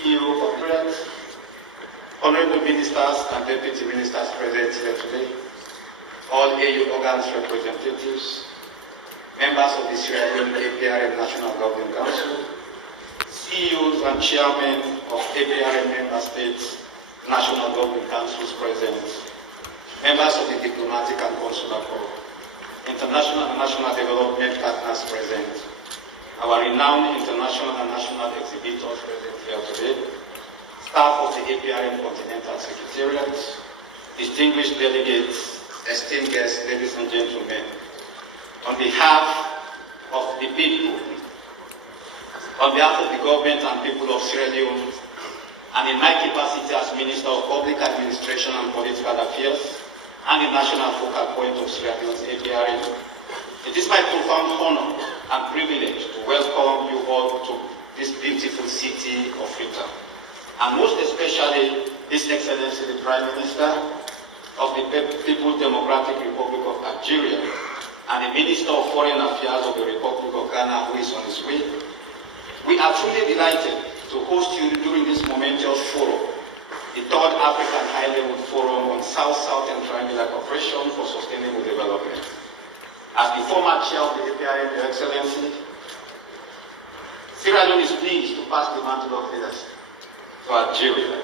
CEO of Parliament, honorable ministers and deputy ministers present here today, all AU organs representatives, members of the Sierra Leone APRM National Governing Council, CEOs and chairmen of APRM member states National Governing Councils present, members of the diplomatic and consular corps, international and national development partners present, our renowned international and national exhibitors present here today, staff of the APRM Continental Secretariat, distinguished delegates, esteemed guests, ladies and gentlemen, on behalf of the people, on behalf of the government and people of Sierra Leone, and in my capacity as Minister of Public Administration and Political Affairs, and the national focal point of Sierra Leone's APRM, it is my profound honor and privilege to welcome you all to this beautiful city of Freetown, and most especially His Excellency the Prime Minister of the People's Democratic Republic of Algeria and the Minister of Foreign Affairs of the Republic of Ghana, who is on his way. We are truly delighted to host you during this momentous forum, the third African High-Level Forum on South-South and Triangular Cooperation for Sustainable Development. As the former chair of the APRM, Your Excellency, Sierra Leone is pleased to pass the mantle of leadership to Algeria,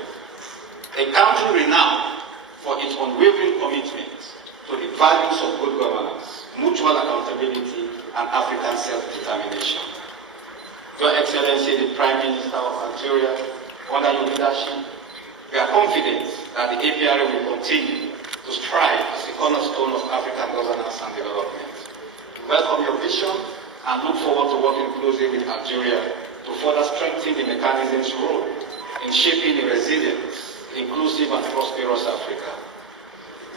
a country renowned for its unwavering commitment to the values of good governance, mutual accountability, and African self-determination. Your Excellency, the Prime Minister of Algeria, under your leadership, we are confident that the APRM will continue to strive as the cornerstone of African governance and development. We welcome your vision and look forward to working closely with Algeria to further strengthen the mechanism's role in shaping a resilient, inclusive, and prosperous Africa.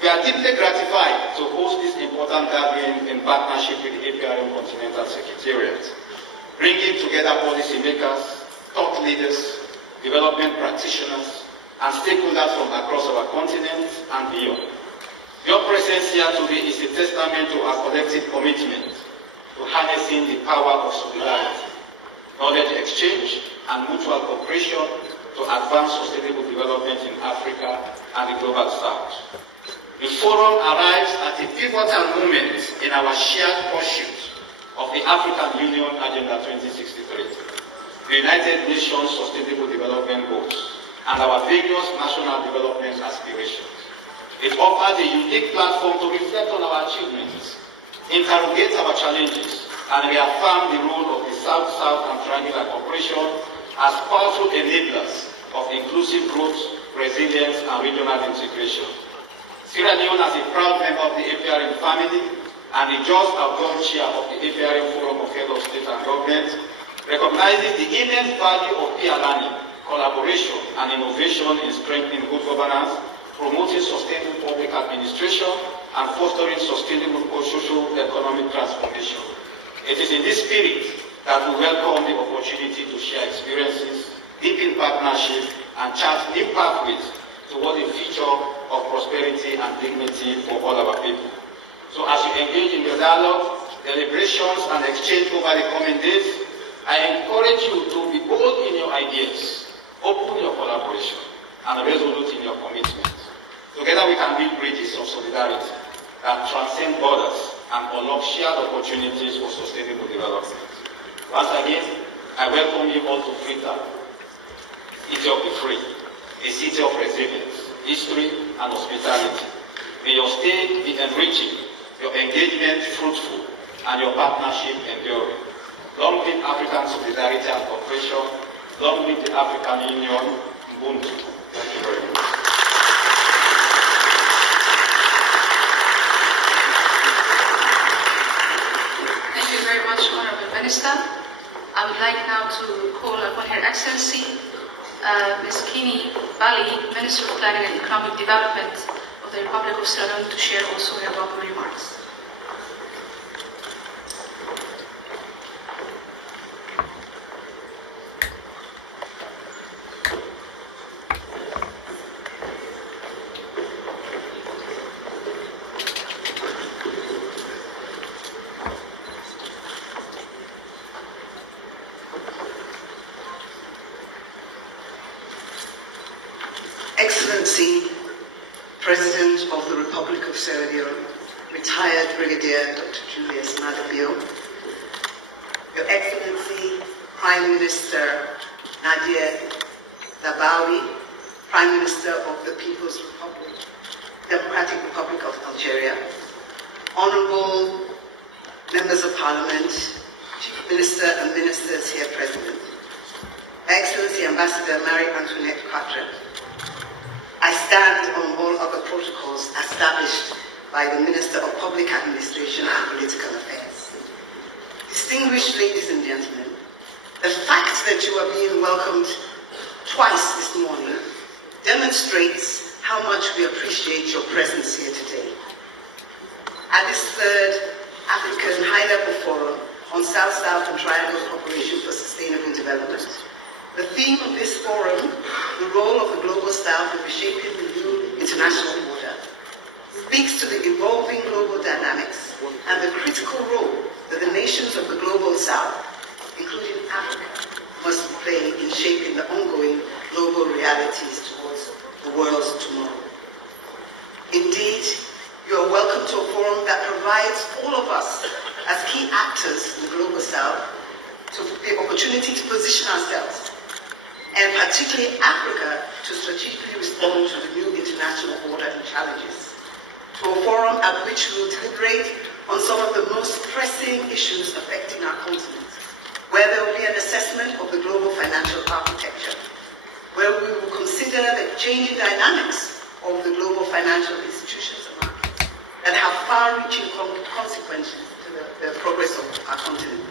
We are deeply gratified to host this important gathering in partnership with the APRM Continental Secretariat, bringing together policymakers, thought leaders, development practitioners, and stakeholders from across our continent and beyond. Your presence here today is a testament to our collective commitment to harnessing the power of solidarity, knowledge exchange, and mutual cooperation to advance sustainable development in Africa and the global South. The forum arrives at a pivotal moment in our shared pursuit of the African Union Agenda 2063, the United Nations Sustainable Development Goals, and our various national development aspirations. It offers a unique platform to reflect on our achievements, interrogate our challenges, and reaffirm the role of the South-South and Triangular Cooperation as powerful enablers of inclusive growth, resilience, and regional integration. Sierra Leone, as a proud member of the APRM family and the just outgone chair of the APRM Forum of Head of State and Government, recognizes the immense value of peer learning, collaboration, and innovation in strengthening good governance, promoting sustainable public administration, and fostering sustainable social economic transformation. It is in this spirit that we welcome the opportunity to share experiences, deepen partnership, and chart new pathways toward a future of prosperity and dignity for all our people. So as you engage in your dialogue, deliberations, and exchange over the coming days, I encourage you to be bold in your ideas, open in your collaboration, and resolute in your commitment. Together we can build bridges of solidarity that transcend borders and unlock shared opportunities for sustainable development. Once again, I welcome you all to Freetown, city of the free, a city of resilience, history, and hospitality. May your stay be enriching, your engagement fruitful, and your partnership enduring. Long live African solidarity and cooperation. Long live the African Union. Ubuntu. Thank you very much. Thank you very much, Honorable Minister. I would like now to call upon Her Excellency Ms. Kini Bali, Minister of Planning and Economic Development of the Republic of Sierra Leone, to share also her welcome remarks. Excellency, President of the Republic of Sierra Leone, retired Brigadier Dr. Julius Maada Bio, Your Excellency, Prime Minister Nadia Dabawi, Prime Minister of the People's Republic, Democratic Republic of Algeria, Honorable Members of Parliament, Chief Minister and Ministers here present, Excellency Ambassador Marie-Antoinette Quatre, I stand on all other protocols established by the Minister of Public Administration and Political Affairs. Distinguished ladies and gentlemen, the fact that you are being welcomed twice this morning demonstrates how much we appreciate your presence here today. At this third African High-Level Forum on South-South and Triangle Cooperation for Sustainable Development, the theme of this forum, the role of the Global South in reshaping the new international order, speaks to the evolving global dynamics and the critical role that the nations of the Global South, including Africa, must play in shaping the ongoing global realities towards the world's tomorrow. Indeed, you are welcome to a forum that provides all of us as key actors in the Global South to the opportunity to position ourselves, and particularly Africa, to strategically respond to the new international order and challenges. To a forum at which we will deliberate on some of the most pressing issues affecting our continent, where there will be an assessment of the global financial architecture, where we will consider the changing dynamics of the global financial institutions and markets that have far-reaching consequences to the progress of our continent.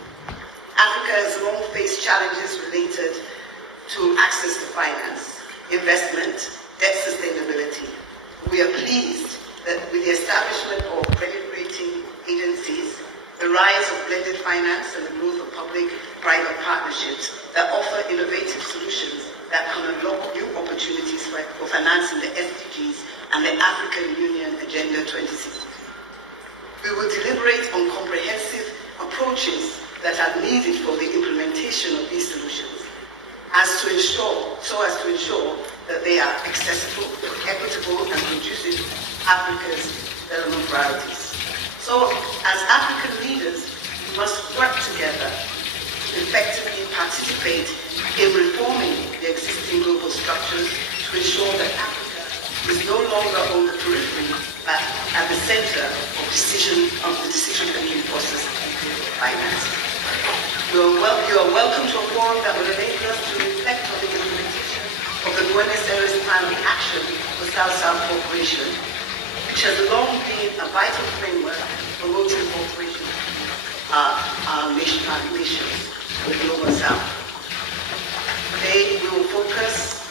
Africa has long faced challenges related to access to finance, investment, debt sustainability. We are pleased that with the establishment of credit rating agencies, the rise of blended finance and the growth of public-private partnerships that offer innovative solutions that can unlock new opportunities for financing the SDGs and the African Union Agenda 2060. We will deliberate on comprehensive approaches that are needed for the implementation of these solutions, so as to ensure that they are accessible, equitable, and conducive to Africa's development priorities. So, as African leaders, we must work together to effectively participate in reforming the existing global structures to ensure that Africa is no longer on the periphery, but at the center of the decision-making process in global finance. You are welcome to a forum that will enable us to reflect on the implementation of the Buenos Aires Plan of Action for South-South Cooperation, which has long been a vital framework for promoting cooperation between our nations in the Global South. Today we will focus,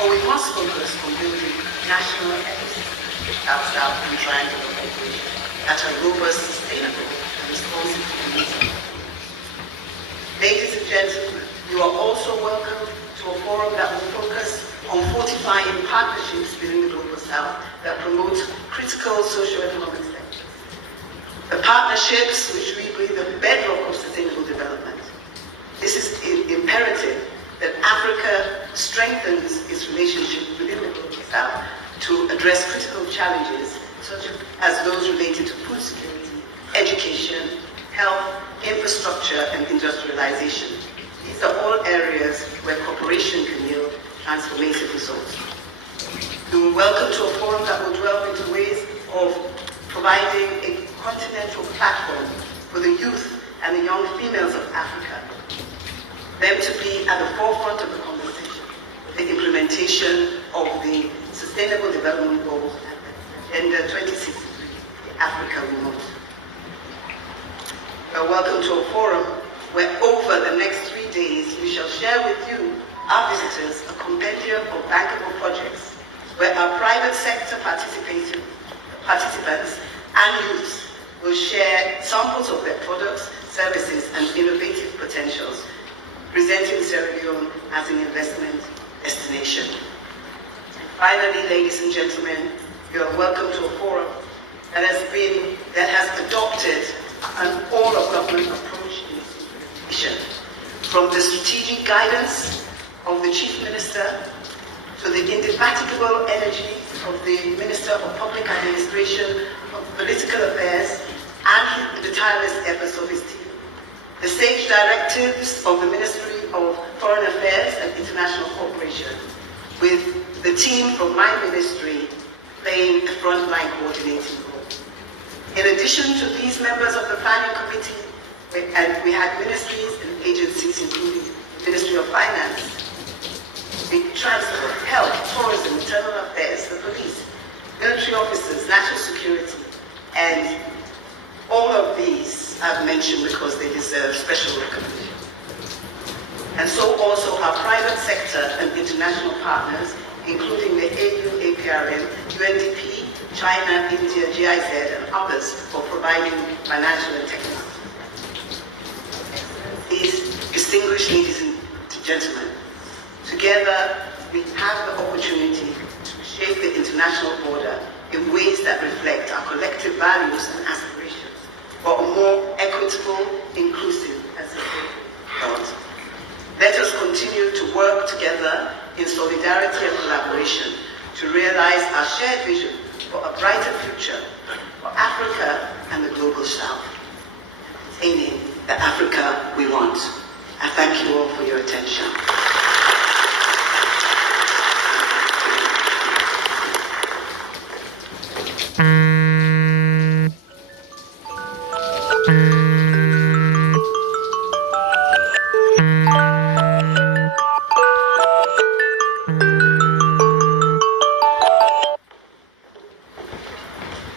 or we must focus, on building national ecosystems, South-South and Triangle cooperation that are robust, sustainable, and responsive to the needs of the people. Ladies and gentlemen, you are also welcome to a forum that will focus on fortifying partnerships within the Global South that promote critical socio-economic sectors. The partnerships which we believe the bedrock of sustainable development. This is imperative that Africa strengthens its relationship within the Global South to address critical challenges such as those related to food security, education, health, infrastructure, and industrialization. These are all areas where cooperation can yield transformative results. You are welcome to a forum that will delve into ways of providing a continental platform for the youth and the young females of Africa, them to be at the forefront of the conversation, the implementation of the Sustainable Development Goals and Agenda 2063, the Africa we want. You are welcome to a forum where over the next 3 days we shall share with you, our visitors, a compendium of bankable projects where our private sector participants and youths will share samples of their products, services, and innovative potentials, presenting Sierra Leone as an investment destination. And finally, ladies and gentlemen, you are welcome to a forum that has adopted an all-of-government approach in its implementation, from the strategic guidance of the Chief Minister to to the indefatigable energy of the Minister of Public Administration, of Political Affairs, and the tireless efforts of his team. The sage directives of the Ministry of Foreign Affairs and International Cooperation, with the team from my ministry playing a frontline coordinating role. In addition to these members of the planning committee, we had ministries and agencies, including the Ministry of Finance, the Transport, Health, Tourism, Internal Affairs, the police, military officers, national security, and all of these I've mentioned because they deserve special recognition. And so also our private sector and international partners, including the AU, APRN, UNDP, China, India, GIZ, and others for providing financial and technical. These distinguished ladies and gentlemen, together we have the opportunity to shape the international order in ways that reflect our collective values and aspirations for a more equitable, inclusive, and sustainable world. Let us continue to work together in solidarity and collaboration to realize our shared vision for a brighter future for Africa and the global South, attaining the Africa we want. I thank you all for your attention.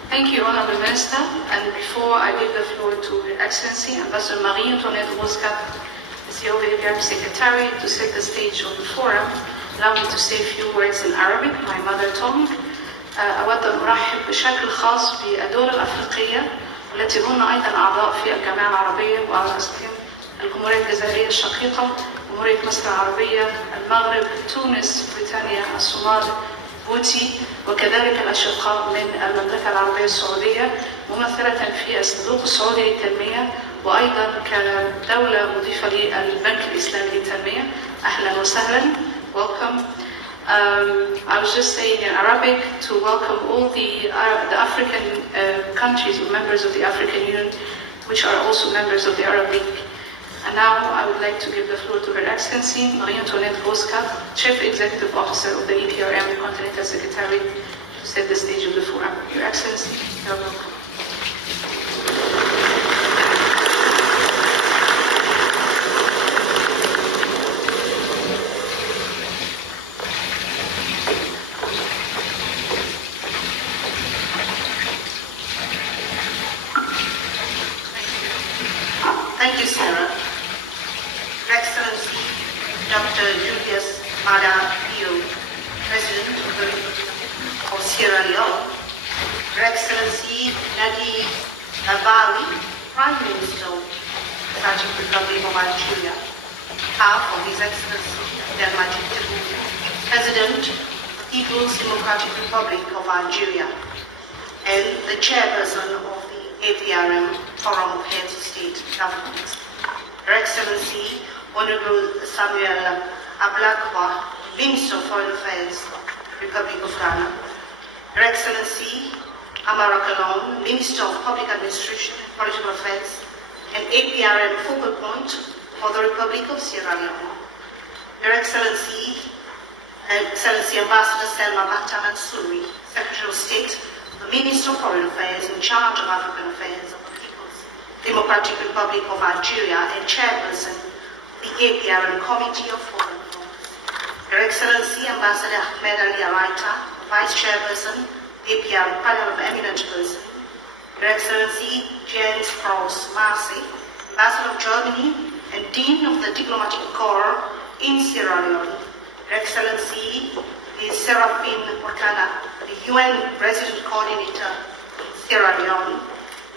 Thank you, Honorable Minister. And before I give the floor to Her Excellency, Ambassador Marie-Antoinette Roskat, the CEO of the APRM Secretary, to set the stage of the forum, allow me to say a few words in Arabic, my mother tongue. أود أن أرحب بشكل خاص بالدول الأفريقية والتي هن أيضا أعضاء في الجمعية العربية وأسكن الجمهورية الجزائرية الشقيقة، جمهورية مصر العربية، المغرب، تونس، بريطانيا، الصومال، جيبوتي، وكذلك الأشقاء من المملكة العربية السعودية ممثلة في الصندوق السعودي للتنمية وأيضا كدولة مضيفة للبنك الإسلامي للتنمية. أهلا وسهلا. Welcome. I was just saying in Arabic to welcome all the African countries, members of the African Union, which are also members of the Arab League. And now I would like to give the floor to Her Excellency Marie-Antoinette Roskat, Chief Executive Officer of the EPRM Continental Secretary, to set the stage of the forum. Your Excellency, you're welcome. Thank you, Sarah. Your Excellency, Dr. Julius Maada Bio, President of the Republic of Sierra Leone, Your Excellency Nadi Bali, Prime Minister of the Democratic Republic of Algeria, behalf of His Excellency Abdelmadjid Tebboune, President of the People's Democratic Republic of Algeria, and the Chairperson of the APRM Forum of Heads of State and Governments, Her Excellency Honorable Samuel Ablakwa, Minister of Foreign Affairs, Republic of Ghana, Her Excellency Amara Kalon, Minister of Public Administration and Political Affairs, and APRM focal point for the Republic of Sierra Leone, Her Excellency Ambassador Selma Bata Mansouri, Secretary of State, the Minister of Foreign Affairs in charge of African Affairs of the People's Democratic Republic of Algeria and Chairperson of the APRM Committee of Foreign Affairs, Her Excellency Ambassador Ahmed Ali Araita, Vice Chairperson, APRM Panel of Eminent Persons, Her Excellency Jens Strauss Marcy, Ambassador of Germany and Dean of the Diplomatic Corps in Sierra Leone, Her Excellency is Seraphine Wakana, the UN Resident Coordinator in Sierra Leone,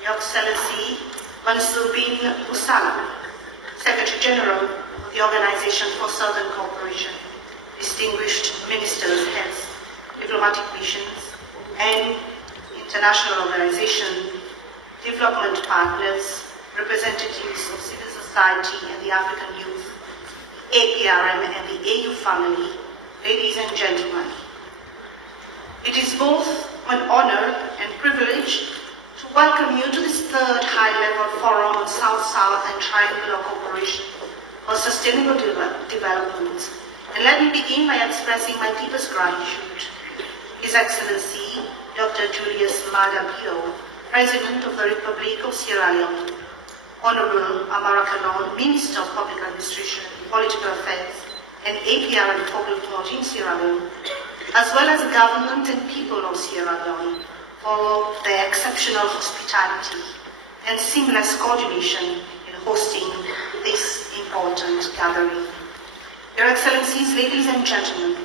Your Excellency Mansour bin Musala, Secretary General of the Organization for Southern Cooperation, distinguished ministers, heads, diplomatic missions, and international organization, development partners, representatives of civil society and the African youth, APRM and the AU family, ladies and gentlemen. It is both an honor and privilege to welcome you to this third high-level forum on South-South and Triangular Cooperation for Sustainable Development. And let me begin by expressing my deepest gratitude to His Excellency, Dr. Julius Maada Bio, President of the Republic of Sierra Leone, Honorable Amara Kanon, Minister of Public Administration, Political Affairs, and APR and Focal Point in Sierra Leone, as well as the government and people of Sierra Leone for their exceptional hospitality and seamless coordination in hosting this important gathering. Your Excellencies, ladies and gentlemen,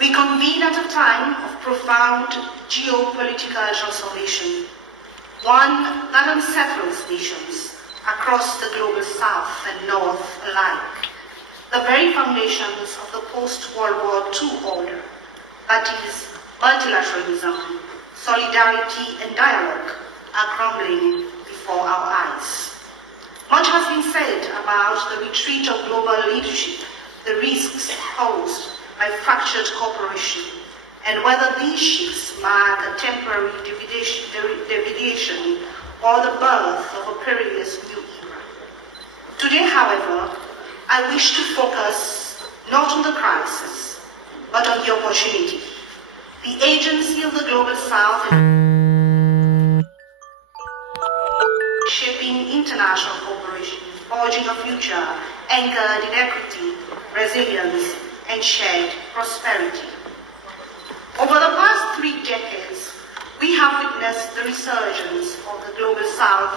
we convene at a time of profound geopolitical transformation, one that unsettles nations across the global South and North alike, the very foundations of the post-World War II order, that is, multilateralism, solidarity and dialogue, are crumbling before our eyes. Much has been said about the retreat of global leadership, the risks posed by fractured cooperation, and whether these shifts mark a temporary deviation or the birth of a perilous new era. Today, however, I wish to focus not on the crisis, but on the opportunity. The agency of the Global South in shaping international cooperation, forging a future anchored in equity, resilience, and shared prosperity. Over the past 3 decades, we have witnessed the resurgence of the Global South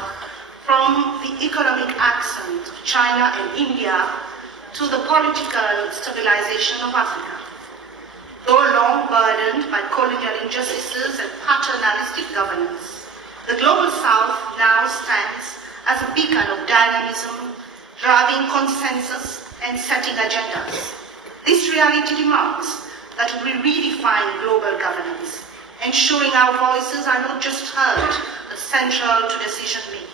from the economic accent of China and India to the political stabilization of Africa. Though long burdened by colonial injustices and paternalistic governance, the Global South now stands as a beacon of dynamism, driving consensus and setting agendas. This reality demands that we redefine global governance, ensuring our voices are not just heard, but central to decision-making.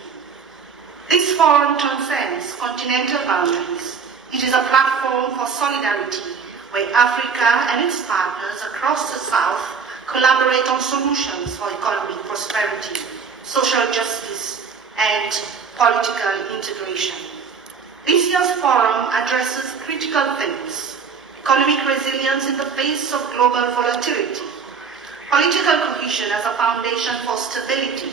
This forum transcends continental boundaries. It is a platform for solidarity, where Africa and its partners across the South collaborate on solutions for economic prosperity, social justice, and political integration. This year's forum addresses critical themes: economic resilience in the face of global volatility, political cohesion as a foundation for stability,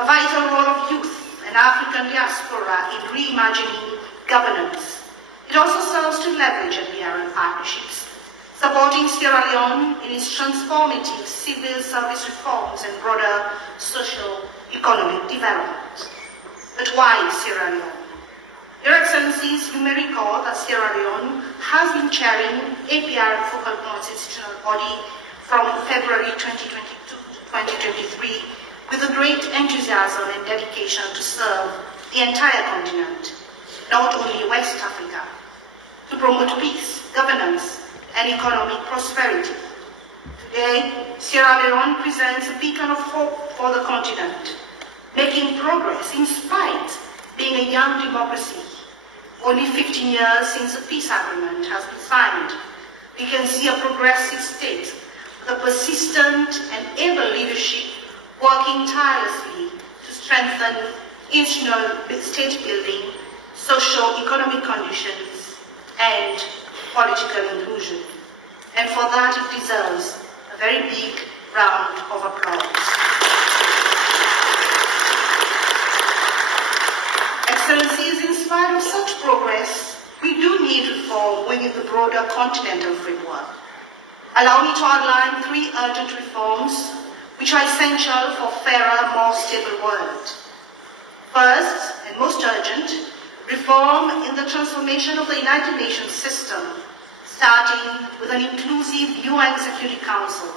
the vital role of youth and African diaspora in reimagining governance. It also serves to leverage NPRM partnerships, supporting Sierra Leone in its transformative civil service reforms and broader socio-economic development. But why Sierra Leone? Your Excellencies, you may recall that Sierra Leone has been chairing APR and Focal Points institutional body from February 2022 to 2023 with a great enthusiasm and dedication to serve the entire continent, not only West Africa, to promote peace, governance, and economic prosperity. Today, Sierra Leone presents a beacon of hope for the continent, making progress in spite of being a young democracy. Only 15 years since a peace agreement has been signed, we can see a progressive state with a persistent and able leadership working tirelessly to strengthen institutional state building, socio-economic conditions, and political inclusion. And for that it deserves a very big round of applause. Excellencies, in spite of such progress, we do need reform within the broader continental framework. Allow me to outline 3 urgent reforms which are essential for a fairer, more stable world. First, and most urgent, reform in the transformation of the United Nations system, starting with an inclusive UN Security Council.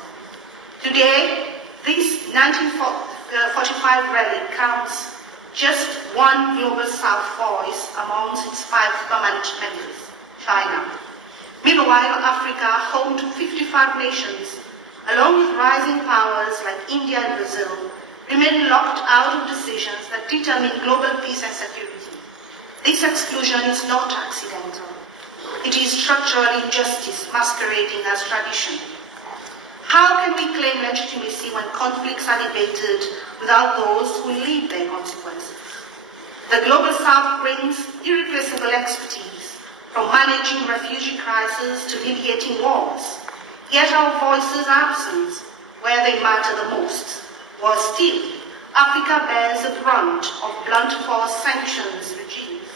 Today, this 1945 relic counts just one Global South voice amongst its 5 permanent members, China. Meanwhile, Africa, home to 55 nations, along with rising powers like India and Brazil, remain locked out of decisions that determine global peace and security. This exclusion is not accidental. It is structural injustice masquerading as tradition. How can we claim legitimacy when conflicts are debated without those who live their consequences? The Global South brings irreplaceable expertise, from managing refugee crises to mediating wars. Yet our voices are absent where they matter the most. Worse still, Africa bears the brunt of blunt force sanctions regimes.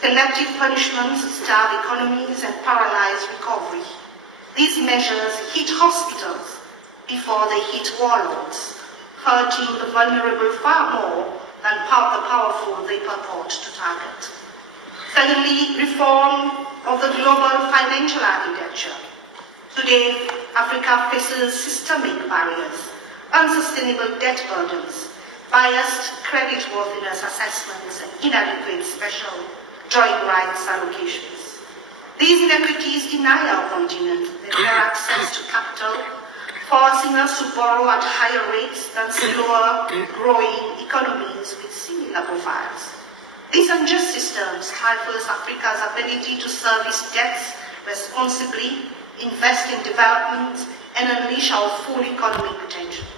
Collective punishments starve economies and paralyze recovery. These measures hit hospitals before they hit warlords, hurting the vulnerable far more than the powerful they purport to target. Secondly, reform of the global financial architecture. Today, Africa faces systemic barriers, unsustainable debt burdens, biased creditworthiness assessments, and inadequate special drawing rights allocations. These inequities deny our continent the fair access to capital, forcing us to borrow at higher rates than slower growing economies with similar profiles. This unjust system stifles Africa's ability to service debts responsibly, invest in development, and unleash our full economic potential.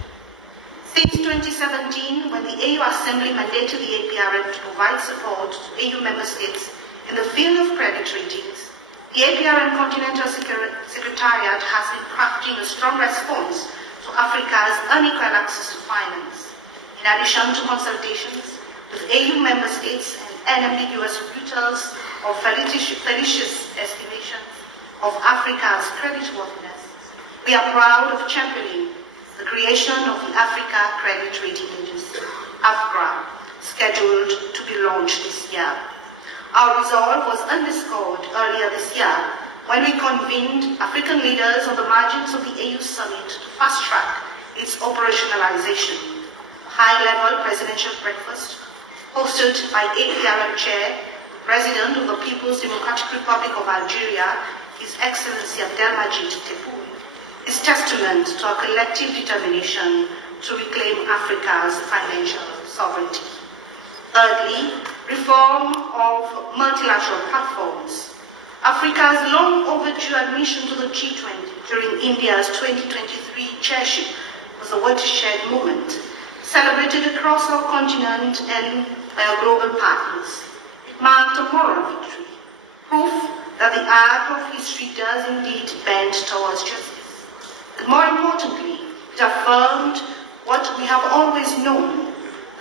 Since 2017, when the AU Assembly mandated the APRM to provide support to AU member states in the field of credit ratings, the APRM Continental Secretariat has been crafting a strong response to Africa's unequal access to finance. In addition to consultations with AU member states and unambiguous rebuttals of fallacious estimations of Africa's creditworthiness, we are proud of championing the creation of the Africa Credit Rating Agency, AFCRA, scheduled to be launched this year. Our resolve was underscored earlier this year when we convened African leaders on the margins of the AU Summit to fast-track its operationalization. A high-level presidential breakfast hosted by APRM Chair, President of the People's Democratic Republic of Algeria, His Excellency Abdelmajid Tebboune, is testament to our collective determination to reclaim Africa's financial sovereignty. Thirdly, reform of multilateral platforms. Africa's long overdue admission to the G20 during India's 2023 chairship was a watershed moment, celebrated across our continent and by our global partners. It marked a moral victory, proof that the arc of history does indeed bend towards justice. And more importantly, it affirmed what we have always known: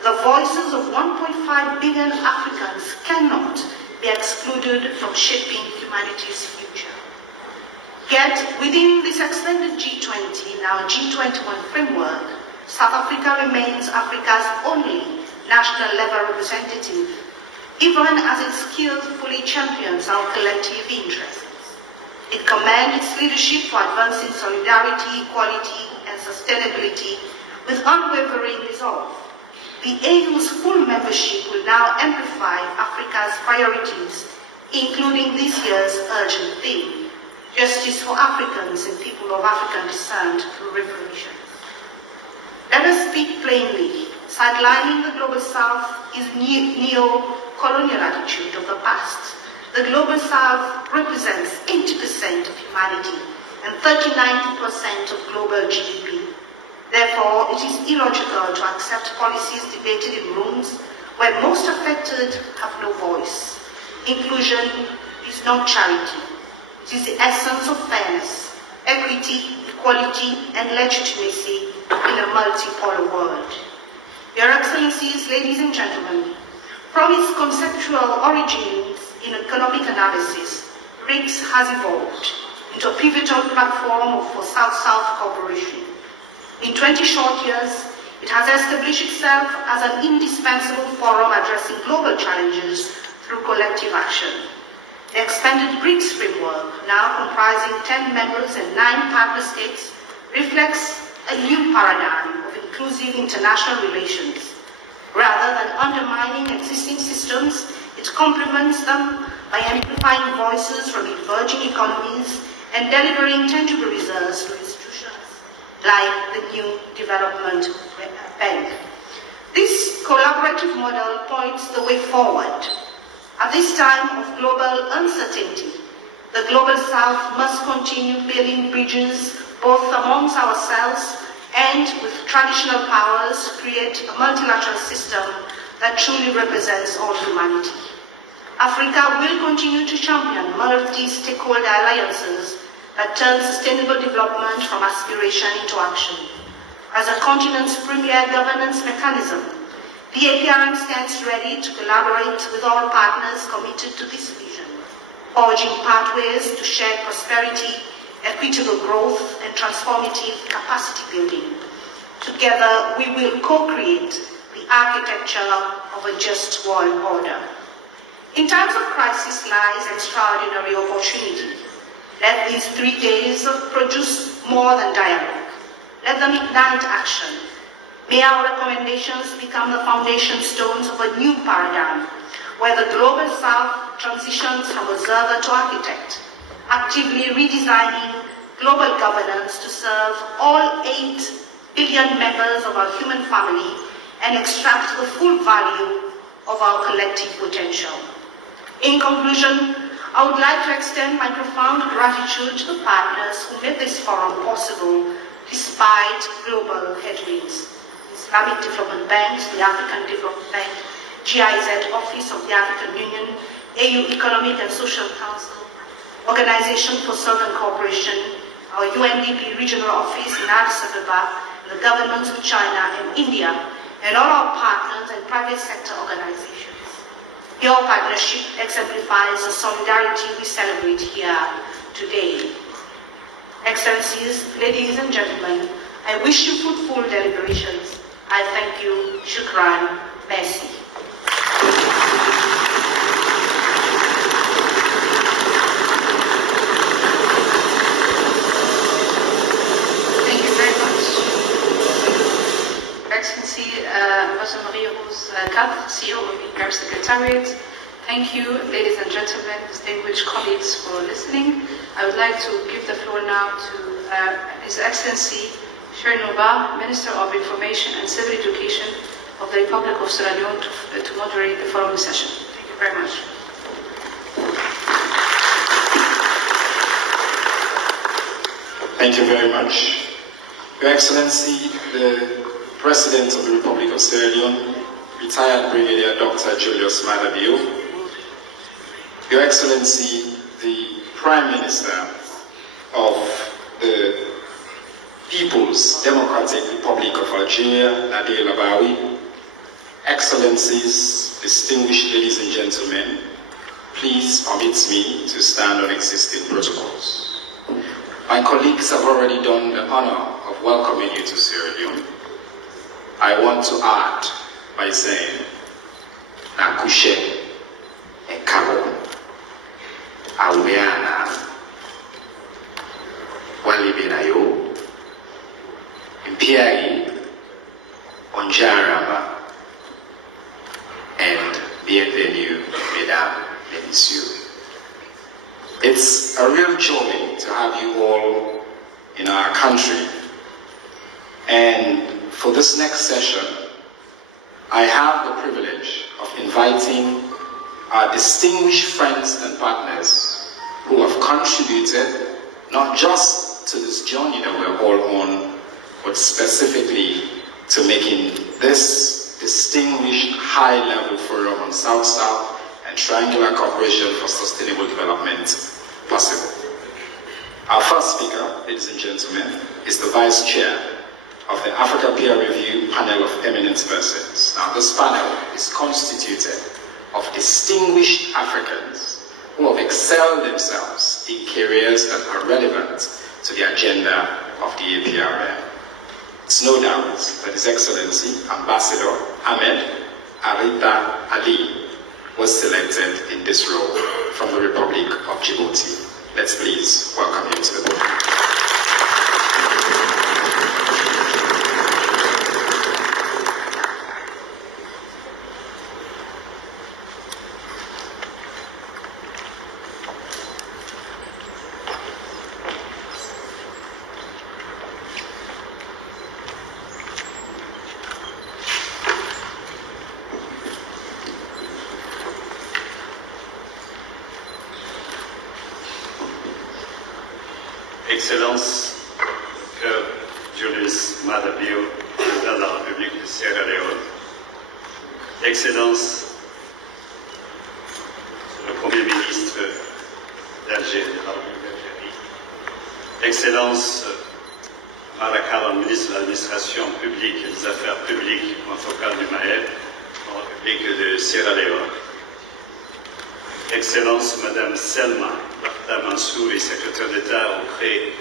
the voices of 1.5 billion Africans cannot be excluded from shaping humanity's future. Yet, within this extended G20, now G21 framework, South Africa remains Africa's only national level representative, even as it skillfully champions our collective interests. It commends its leadership for advancing solidarity, equality, and sustainability with unwavering resolve. The AU's full membership will now amplify Africa's priorities, including this year's urgent theme: justice for Africans and people of African descent through reparations. Let us speak plainly. Sidelining the Global South is neo-colonial attitude of the past. The Global South represents 80% of humanity and 39% of global GDP. Therefore, it is illogical to accept policies debated in rooms where most affected have no voice. Inclusion is not charity. It is the essence of fairness, equity, equality, and legitimacy in a multipolar world. Your Excellencies, ladies and gentlemen, from its conceptual origins in economic analysis, BRICS has evolved into a pivotal platform for South-South cooperation. In 20 short years, it has established itself as an indispensable forum addressing global challenges through collective action. The expanded BRICS framework, now comprising 10 members and 9 partner states, reflects a new paradigm of inclusive international relations. Rather than undermining existing systems, it complements them by amplifying voices from emerging economies and delivering tangible results to institutions like the new development bank. This collaborative model points the way forward. At this time of global uncertainty, The Global South must continue building bridges both amongst ourselves and with traditional powers to create a multilateral system that truly represents all humanity. Africa will continue to champion multi-stakeholder alliances that turn sustainable development from aspiration into action. As a continent's premier governance mechanism, the APRM stands ready to collaborate with all partners committed to this vision, forging pathways to shared prosperity, equitable growth, and transformative capacity building. Together, we will co-create the architecture of a just world order. In times of crisis lies extraordinary opportunity. Let these 3 days produce more than dialogue. Let them ignite action. May our recommendations become the foundation stones of a new paradigm, where the Global South transitions from observer to architect, actively redesigning global governance to serve all 8 billion members of our human family and extract the full value of our collective potential. In conclusion, I would like to extend my profound gratitude to the partners who made this forum possible despite global headwinds. Islamic Development Bank, the African Development Bank, GIZ Office of the African Union, AU Economic and Social Council, Organization for Southern Cooperation, our UNDP Regional Office in Addis Ababa, the governments of China and India, and all our partners and private sector organizations. Your partnership exemplifies the solidarity we celebrate here today. Excellencies, ladies and gentlemen, I wish you fruitful deliberations. I thank you. Shukran. Merci. Thank you very much. Excellency, Ambassador Marie-Rose Cadre, CEO of the APRM Secretariat. Thank you, ladies and gentlemen, distinguished colleagues, for listening. I would like to give the floor now to His Excellency Chernoba, Minister of Information and Civil Education of the Republic of Sierra Leone, to moderate the following session. Thank you very much. Thank you very much. Your Excellency, the President of the Republic of Sierra Leone, retired Brigadier Dr. Julius Maada Bio, Your Excellency, the Prime Minister of the People's Democratic Republic of Algeria, Nadir Labawi, Excellencies, distinguished ladies and gentlemen, please permit me to stand on existing protocols. My colleagues have already done the honor of welcoming you to Sierra Leone. I want to add by saying, Nakushe Ekabo, Aweana, Walibenayo, Impiai, Onjarama, and bienvenue, Mesdames et Messieurs. It's a real joy to have you all in our country. And for this next session, I have the privilege of inviting our distinguished friends and partners who have contributed not just to this journey that we're all on, but specifically to making this distinguished high-level forum on South-South and triangular cooperation for sustainable development possible. Our first speaker, ladies and gentlemen, is the Vice Chair of the Africa Peer Review Panel of Eminent Persons. Now, this panel is constituted of distinguished Africans who have excelled themselves in careers that are relevant to the agenda of the APRM. It's no doubt that His Excellency Ambassador Ahmed Arita Ali was selected in this role from the Republic of Djibouti. Let's please welcome him to the podium. Excellence, Julius Maada Bio, président de la République de Sierra Leone, Excellence, le Premier ministre d'Algérie, de la République d'Algérie, Excellence, Marakaran, ministre de l'Administration publique et des Affaires publiques, point focal du Maghreb, en République de Sierra Leone, Excellence, Madame Selma Barta Mansouri, secrétaire d'État auprès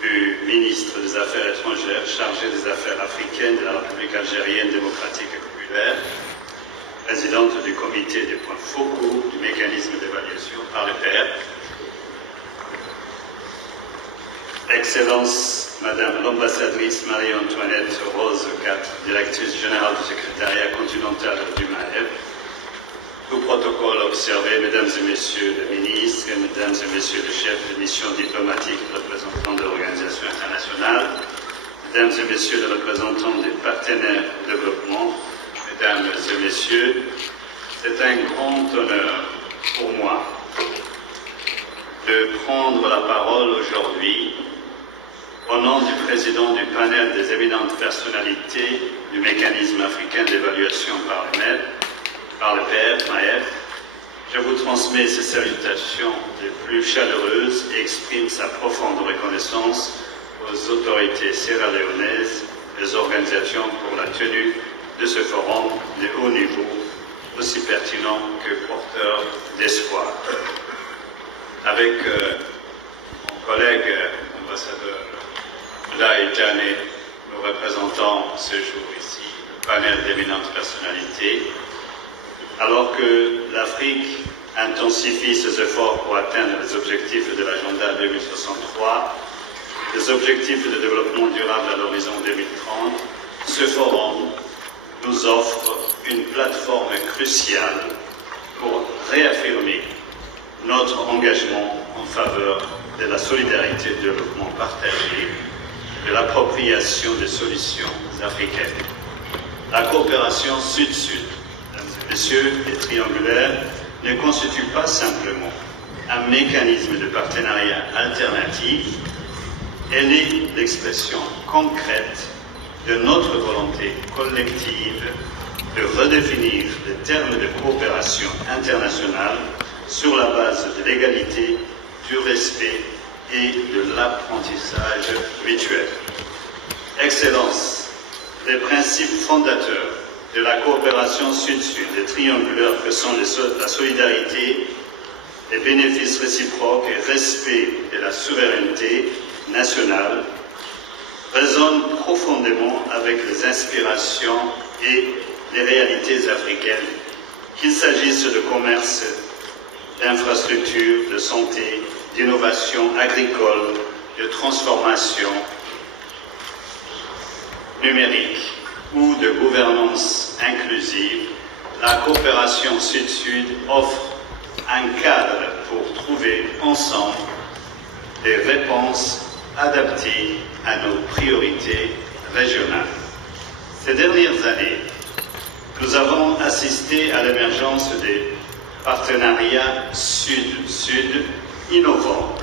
du ministre des Affaires étrangères, chargé des Affaires africaines de la République algérienne démocratique et populaire, présidente du comité des points focaux du mécanisme d'évaluation par les pairs, Excellence, Madame l'ambassadrice Marie-Antoinette Rose IV, directrice générale du secrétariat continental du Maghreb, tout protocole observé, Mesdames et Messieurs les ministres, et Mesdames et Messieurs les chefs de mission diplomatique, représentants de l'organisation internationale, Mesdames et Messieurs les représentants des partenaires de développement, Mesdames et Messieurs, c'est un grand honneur pour moi de prendre la parole aujourd'hui au nom du président du panel des éminentes personnalités du mécanisme africain d'évaluation par le pairs, MAEF. Je vous transmets ces salutations les plus chaleureuses et exprime sa profonde reconnaissance aux autorités sierra-léonaises et aux organisations pour la tenue de ce forum de haut niveau, aussi pertinent que porteur d'espoir. Avec mon collègue ambassadeur Leone, nous représentons ce jour ici le panel d'éminentes personnalités, alors que l'Afrique intensifie ses efforts pour atteindre les objectifs de l'agenda 2063, les objectifs de développement durable à l'horizon 2030, ce forum nous offre une plateforme cruciale pour réaffirmer notre engagement en faveur de la solidarité et du développement partagé, de l'appropriation des solutions africaines. La coopération sud-sud, mesdames et messieurs, et triangulaire ne constitue pas simplement un mécanisme de partenariat alternatif, elle est l'expression concrète de notre volonté collective de redéfinir les termes de coopération internationale sur la base de l'égalité, du respect et de l'apprentissage mutuel. Excellence, les principes fondateurs de la coopération sud-sud et triangulaire que sont la solidarité, les bénéfices réciproques et respect de la souveraineté nationale résonnent profondément avec les inspirations et les réalités africaines, qu'il s'agisse de commerce, d'infrastructures, de santé, d'innovation agricole, de transformation numérique ou de gouvernance inclusive. La coopération sud-sud offre un cadre pour trouver ensemble des réponses adaptées à nos priorités régionales. Ces dernières années, nous avons assisté à l'émergence des partenariats sud-sud innovants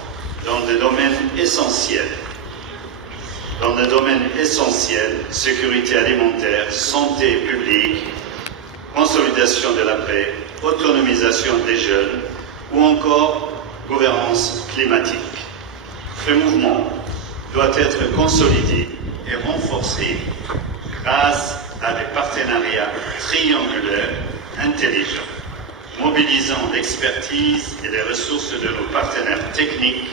dans des domaines essentiels. Sécurité alimentaire, santé publique, consolidation de la paix, autonomisation des jeunes ou encore gouvernance climatique. Ce mouvement doit être consolidé et renforcé grâce à des partenariats triangulaires intelligents, mobilisant l'expertise et les ressources de nos partenaires techniques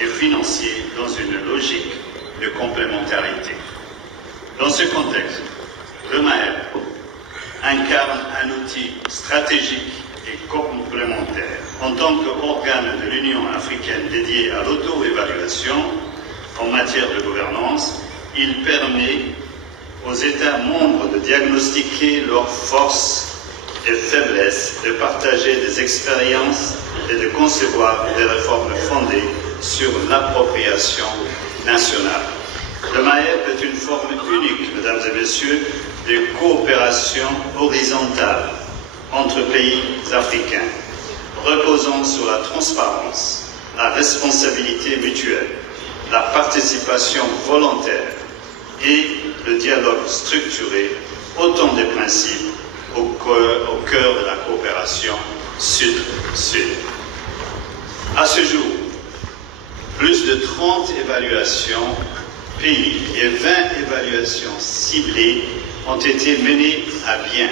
et financiers dans une logique de complémentarité. Dans ce contexte, le Maghreb incarne un outil stratégique et complémentaire. En tant qu'organe de l'Union africaine dédié à l'auto-évaluation en matière de gouvernance, il permet aux États membres de diagnostiquer leurs forces et faiblesses, de partager des expériences et de concevoir des réformes fondées sur l'appropriation nationale. Le Maghreb est une forme unique, mesdames et messieurs, de coopération horizontale entre pays africains, reposant sur la transparence, la responsabilité mutuelle la participation volontaire et le dialogue structuré, autant des principes au cœur de la coopération Sud-Sud. À ce jour, plus de 30 évaluations pays et 20 évaluations ciblées ont été menées à bien,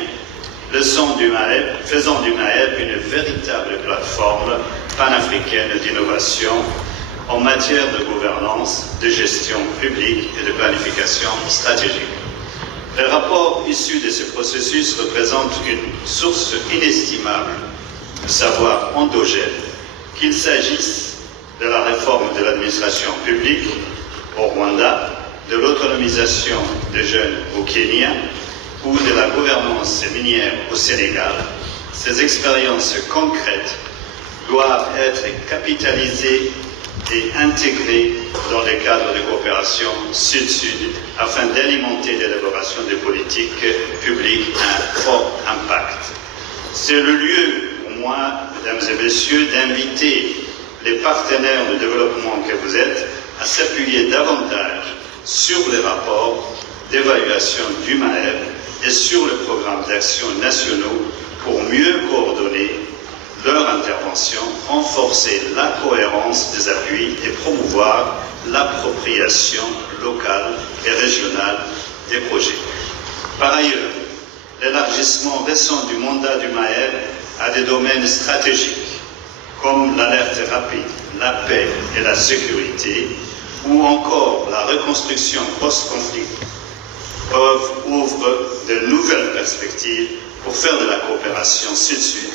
faisant du Maghreb une véritable plateforme panafricaine d'innovation en matière de gouvernance, de gestion publique et de planification stratégique. Les rapports issus de ce processus représentent une source inestimable de savoir endogène, qu'il s'agisse de la réforme de l'administration publique au Rwanda, de l'autonomisation des jeunes au Kenya ou de la gouvernance minière au Sénégal. Ces expériences concrètes doivent être capitalisées et intégrées dans les cadres de coopération Sud-Sud afin d'alimenter l'élaboration des politiques publiques à fort impact. C'est le lieu pour moi, mesdames et messieurs, d'inviter les partenaires de développement que vous êtes à s'appuyer davantage sur les rapports d'évaluation du Maghreb et sur le programme d'action nationaux pour mieux coordonner leur intervention, renforcer la cohérence des appuis et promouvoir l'appropriation locale et régionale des projets. Par ailleurs, l'élargissement récent du mandat du Maghreb à des domaines stratégiques comme l'alerte rapide, la paix et la sécurité, ou encore la reconstruction post-conflit, ouvre de nouvelles perspectives pour faire de la coopération Sud-Sud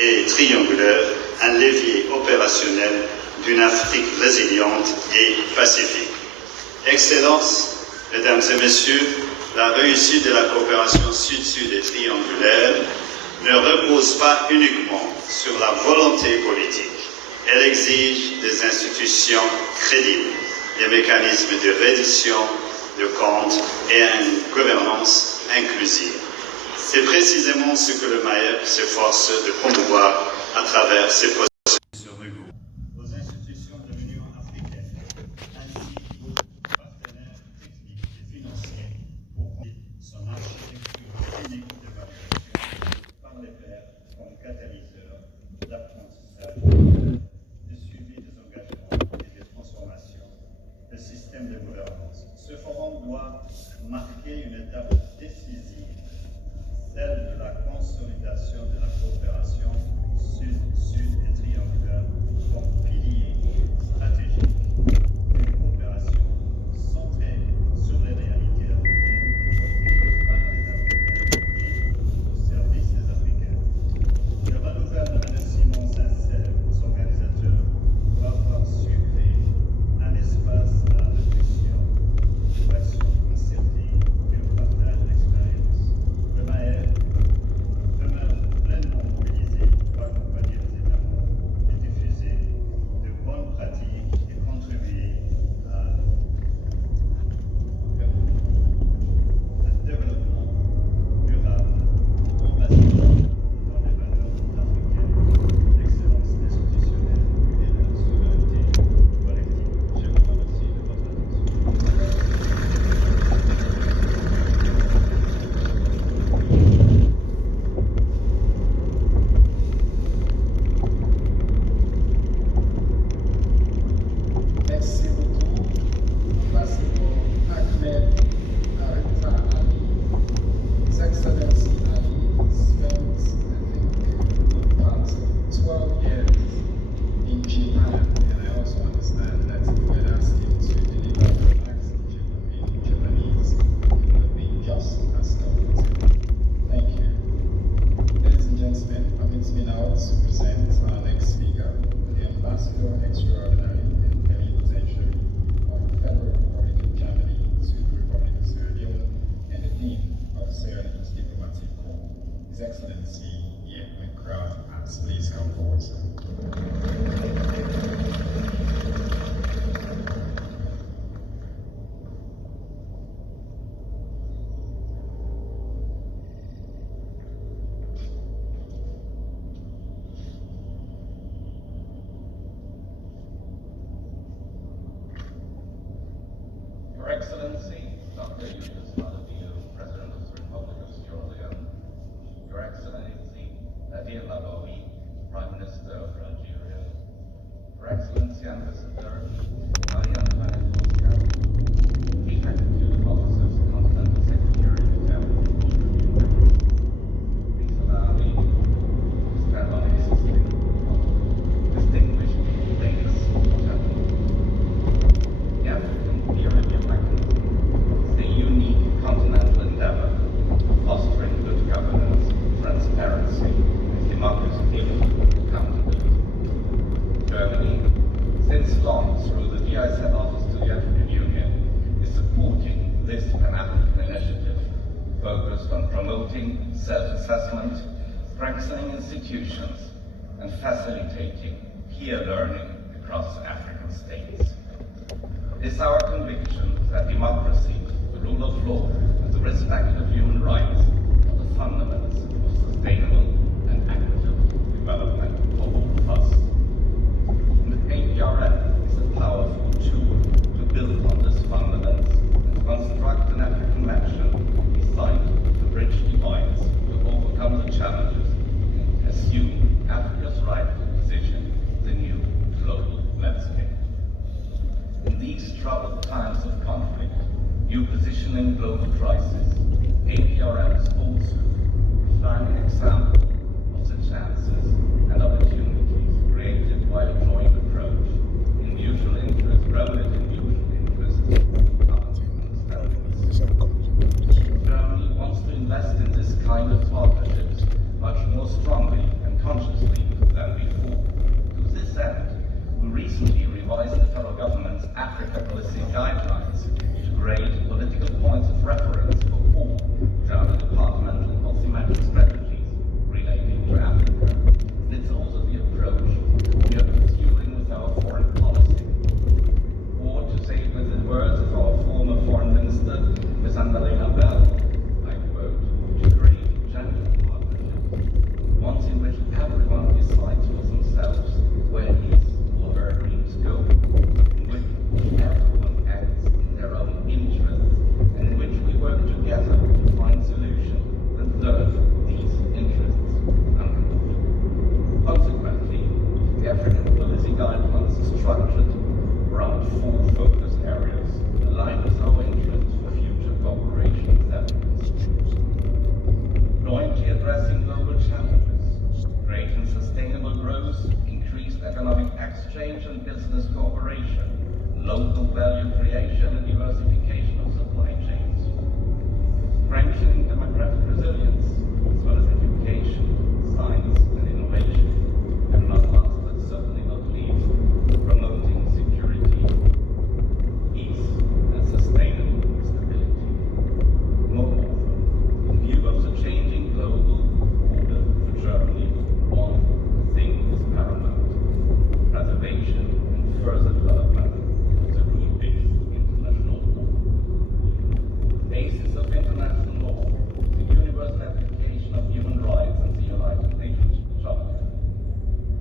et triangulaire un levier opérationnel d'une Afrique résiliente et pacifique. Excellences, Mesdames et Messieurs, la réussite de la coopération Sud-Sud et triangulaire ne repose pas uniquement sur la volonté politique. Elle exige des institutions crédibles, des mécanismes de reddition de comptes et une gouvernance inclusive. C'est précisément ce que le Maghreb s'efforce de promouvoir à travers ces processus. Aux institutions de l'Union africaine, ainsi qu'aux partenaires techniques et financiers pour son architecture unique d'évaluation par les pairs comme catalyseur d'apprentissage, de suivi des engagements et des transformations, le système de gouvernance. Ce forum doit marquer une étape décisive, celle de la consolidation de la coopération Sud-Sud et triangulaire comme pilier stratégique d'une coopération centrée sur les réalités africaines développées par les Africains et au service des Africains. Je renouvelle un remerciement sincère aux organisateurs pour avoir su créer un espace à la réflexion, de l'action concertée et au partage d'expériences. Le Maghreb demeure pleinement mobilisé pour accompagner les États membres et diffuser Her Excellency, Dr. Julius Maria, President of the Republic of Sierra Leone, Your Excellency, Nadia Laboui, Prime Minister of Algeria, Her Excellency Ambassador, Maria Antoinette Oscar, Chief Executive Officers, Continental Secretary of the Please allow me to stand on existing distinguished ladies and gentlemen. The African Period of Mechanism is a unique continental endeavor fostering good governance, transparency, and democracy and accountability. Germany, since long through the GIZ Office to the African Union, is supporting this Pan-African initiative focused on promoting self-assessment, strengthening institutions, and facilitating peer learning across African states. It is our conviction that democracy, the rule of law, and the respect of human rights are the fundamentals of sustainable and equitable development for all of us. And the APRN is a powerful tool to build on these fundamentals and to construct an African mansion designed to bridge divides, to overcome the challenges, and assume Africa's rightful position in the new global landscape. In these troubled times of conflict, new position in global crisis, APRN is also a shining example of the chances and opportunities created by a joint approach in mutual interest, grounded in mutual interest, Germany wants to invest in this kind of partnerships much more strongly and consciously than before. To this end, we recently revised the federal government's Africa policy guidelines to create political points of reference for all German departmental or thematic strategies relating to Africa. And it's also the approach we are pursuing with our foreign policy. Or to say it with the words of our former foreign minister, Ms. Annalena Bell, I quote, to create gender partnerships, ones in which everyone decides for themselves where his or her dreams go, in which everyone acts in their own interests, and in which we work together to find solutions that serve these interests. Consequently, the African policy guidelines are structured around 4 focus areas, aligned with our interests for future cooperation with African states. Jointly addressing global challenges, creating sustainable growth, increased economic exchange and business cooperation, local value creation and diversification of supply chains, strengthening democratic resilience, as well as education, science and innovation, and not last but certainly not least, promoting security, peace and sustainable stability. Moreover, in view of the changing global order for Germany, one thing is paramount: preservation and further development of the rule-based international law. The basis of international law, the universal application of human rights and the United Nations Charter.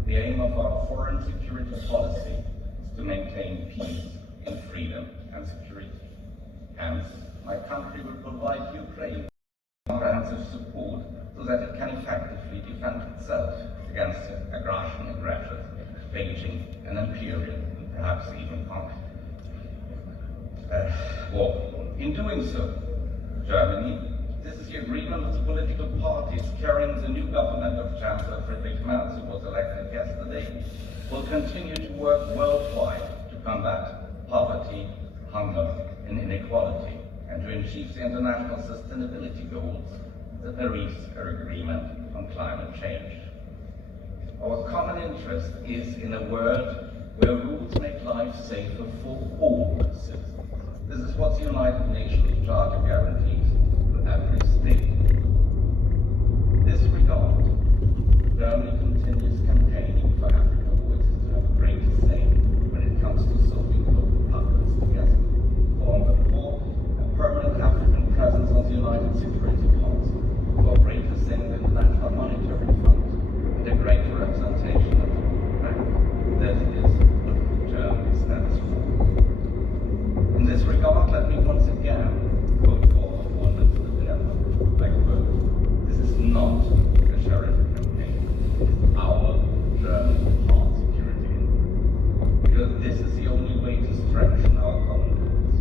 The aim of our foreign security policy is to maintain peace and freedom and security. Hence, my country will provide Ukraine comprehensive support so that it can effectively defend itself against aggression, Beijing, and imperial, and perhaps even conflict. War. In doing so, Germany, this is the agreement of the political parties carrying the new government of Chancellor Friedrich Merz, who was elected yesterday, will continue to work worldwide to combat poverty, hunger, and inequality, and to achieve the international sustainability goals, the Paris Agreement on climate change. Our common interest is in a world where rules make life safer for all citizens. This is what the United Nations Charter guarantees to every state. In this regard, Germany continues campaigning for Africa voices to have a greater say when it comes to solving global problems together. For a permanent African presence on the United Security Council, for a greater say in the International Monetary Fund, and a greater representation of the World Bank. That is what Germany stands for. In this regard, regard, let me once again quote former Foreign Minister Leone. I quote, "This is not a charity campaign. It's our German hard security interest. Because this is the only way to strengthen our common goals.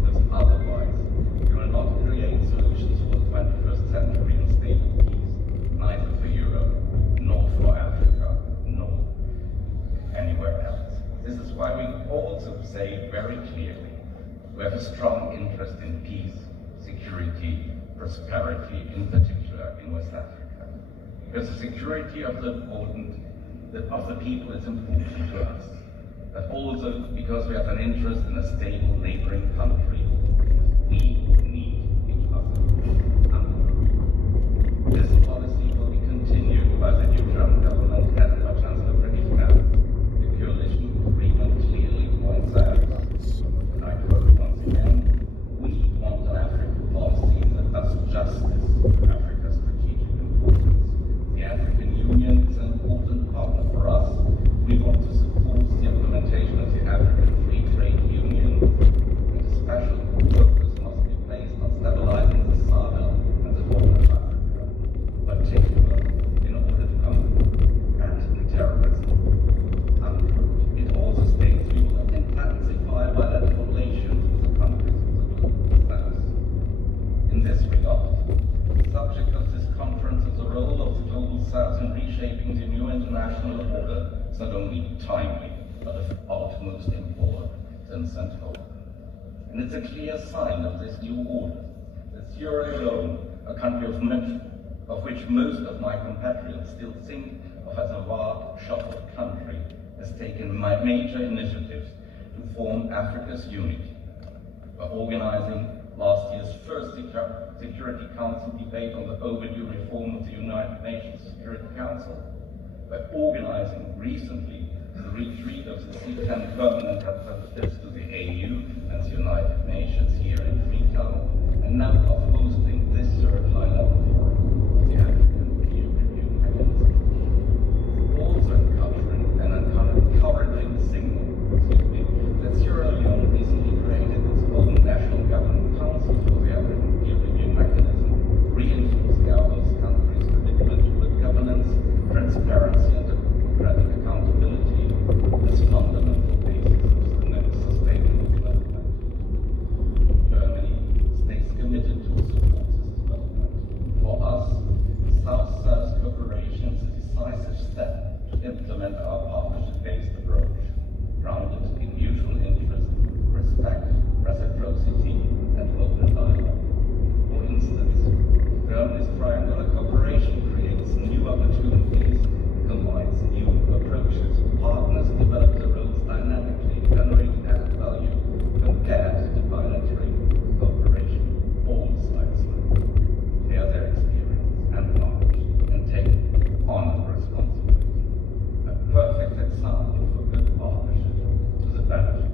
Because otherwise, we will not create solutions for the 21st century and stable peace, neither for Europe, nor for Africa, nor anywhere else." This is why we also say very clearly, we have a strong interest in peace, security, prosperity, in particular in West Africa. Because the security of the people is important to us, but also because we have an interest in a stable neighboring country. We need each other. This policy will be continued by the new German government headed by Chancellor Friedrich Merz. The coalition agreement clearly points out, and I quote once again, "We want an African policy that does justice to Africa's strategic importance. The African Union is an important partner for us. We want to support the implementation of the African Free Trade Union, and a special focus must be placed on stabilizing the Sahel and the Horn of Africa, particularly in order to combat terrorism." It also states we will intensify bilateral relations with the countries of the Global South. In this regard, the subject of this conference is the role of the Global South in reshaping the new international order is not only timely, but of utmost importance and hope. And it's a clear sign of this new order that Sierra Leone, a country of which most of my compatriots still think of as a vast, shuffled country, has taken major initiatives to form Africa's unity. By organizing last year's first Security Council debate on the overdue reform of the United Nations Security Council, by organizing recently the retreat of the C10 permanent representatives to the AU and the United Nations here in Freetown, and now of hosting this third high-level forum of the African Peer Review Mechanism. Also encouraging signal, that Sierra Leone recently created its own National Governing Council for the African Peer Review Mechanism, reinforcing our host country's commitment to good governance, transparency, and democratic accountability as fundamental basis of sustainable development. Germany stays committed to support this development. For us, South-South cooperation is a decisive step to implement our partnership-based approach, grounded in mutual interest, respect, reciprocity, and open dialogue. For instance, Germany's triangular cooperation creates new opportunities, combines new approaches. Partners develop their roles dynamically, generating added value compared to bilateral cooperation. All sides share their experience and knowledge and take on responsibility. A perfect example for good partnership to the benefit.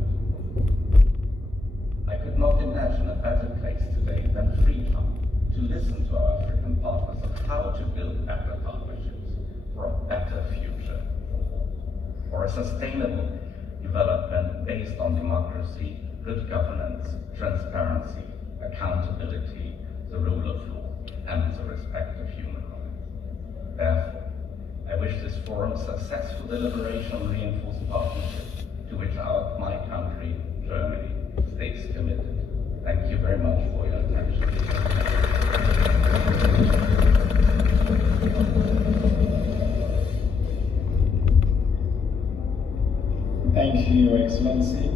I could not imagine a better place today than Freetown to listen to our African partners on how to build better partnerships for a better future for all, for a sustainable development based on democracy, good governance, transparency, accountability, the rule of law, and the respect of human rights. Therefore, I wish this forum successful deliberation and reinforced partnership to which my country, Germany, stays committed. Thank you very much for your attention. Thank you, Your Excellency.